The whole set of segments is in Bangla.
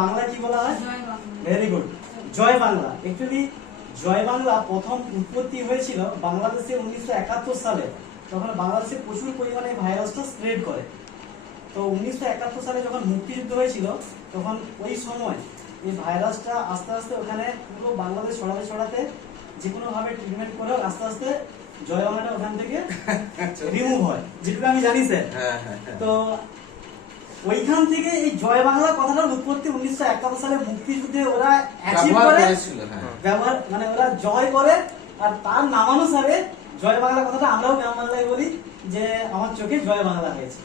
বাংলা কি বলা হয়? ভেরি গুড, জয় বাংলা। অ্যাকচুয়ালি জয় বাংলা প্রথম উৎপত্তি হয়েছিল বাংলাদেশে 1971 সালে। তখন বাংলাদেশে প্রচুর পরিমাণে ভাইরাসটা স্প্রেড করে। তো 1971 সালে যখন মুক্তিযুদ্ধ হয়েছিল তখন ওই সময় এই ভাইরাসটা আস্তে আস্তে ওখানে পুরো বাংলাদেশ ছড়াতে ছড়াতে যে কোনো ভাবে ট্রিটমেন্ট করে আস্তে আস্তে জয় বাংলাটা ওখান থেকে রিমুভ হয়, যেটুকু আমি জানি স্যার। তো ওইখান থেকে এই জয় বাংলা কথাটার উৎপত্তি 1971 সালে মুক্তিযুদ্ধে ওরা অ্যাচিভ করে ব্যবহার, মানে ওরা জয় করে, আর তার নামানুসারে জয় বাংলা কথাটা আমরাও গ্রাম বাংলায় বলি যে আমার চোখে জয় বাংলা হয়েছে।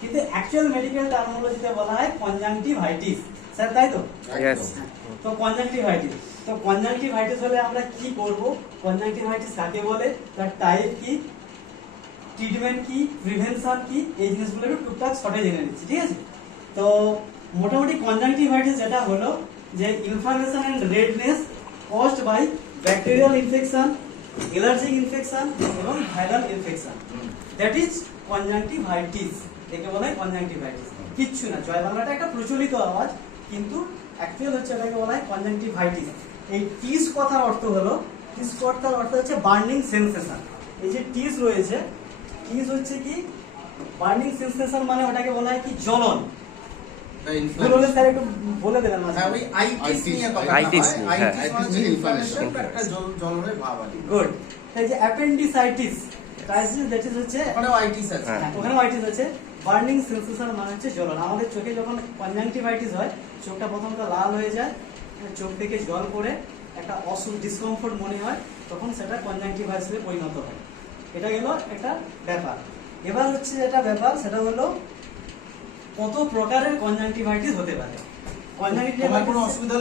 কিন্তু অ্যাকচুয়াল মেডিকেল টার্মিনোলজিতে বলা হয় কনজাংটিভাইটিস, স্যার তাই তো? তো কনজাংটিভাইটিস, তো কনজাংটিভাইটিস হলে আমরা কি করব? কনজাংটিভাইটিস কাকে বলে, তার টাইপ কি, ট্রিটমেন্ট কি, প্রিভেনশন কি, এই জিনিসগুলো একটু টুকটাক শর্টে জেনে নিচ্ছি, ঠিক আছে? তো মোটামুটি কনজাংটিভাইটিস যেটা হলো যে inflammation and redness caused by bacterial infection, allergic infection এবং viral infection, that is conjunctivitis. একে বলা হয় কনজাংটিভাইটিস। কিচ্ছু না, জয় বাংলাটা একটা প্রচলিত আওয়াজ, কিন্তু অ্যাকচুয়াল হচ্ছে এটাকে বলা হয় কনজাংটিভাইটিস। এই টিস কথার অর্থ হলো, টিস কথার অর্থ হচ্ছে বার্নিং সেন্সেশন। এই যে টিস রয়েছে, টিস হচ্ছে কি বার্নিং সেন্সেশন, মানে ওটাকে বলা হয় কি জ্বলন। স্যার একটু বলে দেবেন না? ওই আইটিস নিয়ে কথা, আইটিস মানে ইনফ্লামেশন, একটা জ্বলনের ভাব আছে। গুড। এই যে অ্যাপেন্ডিসাইটিস, দ্যাট ইজ হচ্ছে ওখানেও আইটিস আছে, ওখানেও আইটিস আছে। বার্নিং সেন্সেশন মানে হচ্ছে জ্বলন। আমাদের চোখে যখন কনজাংটিভাইটিস হয় চোখটা প্রথমত লাল হয়ে যায়, চোখ থেকে জল পড়ে একটা ডিসকমফোর্ট মনে হয়, তখন সেটা কনজাংটিভাইটিসে পরিণত হয়। এটা গেল একটা ব্যাপার। এবার হচ্ছে যেটা ব্যাপার সেটা হলো কত প্রকারের কনজাংটিভাইটিস হতে পারে। কনজাংটিভাইটিস কোনো অসুবিধা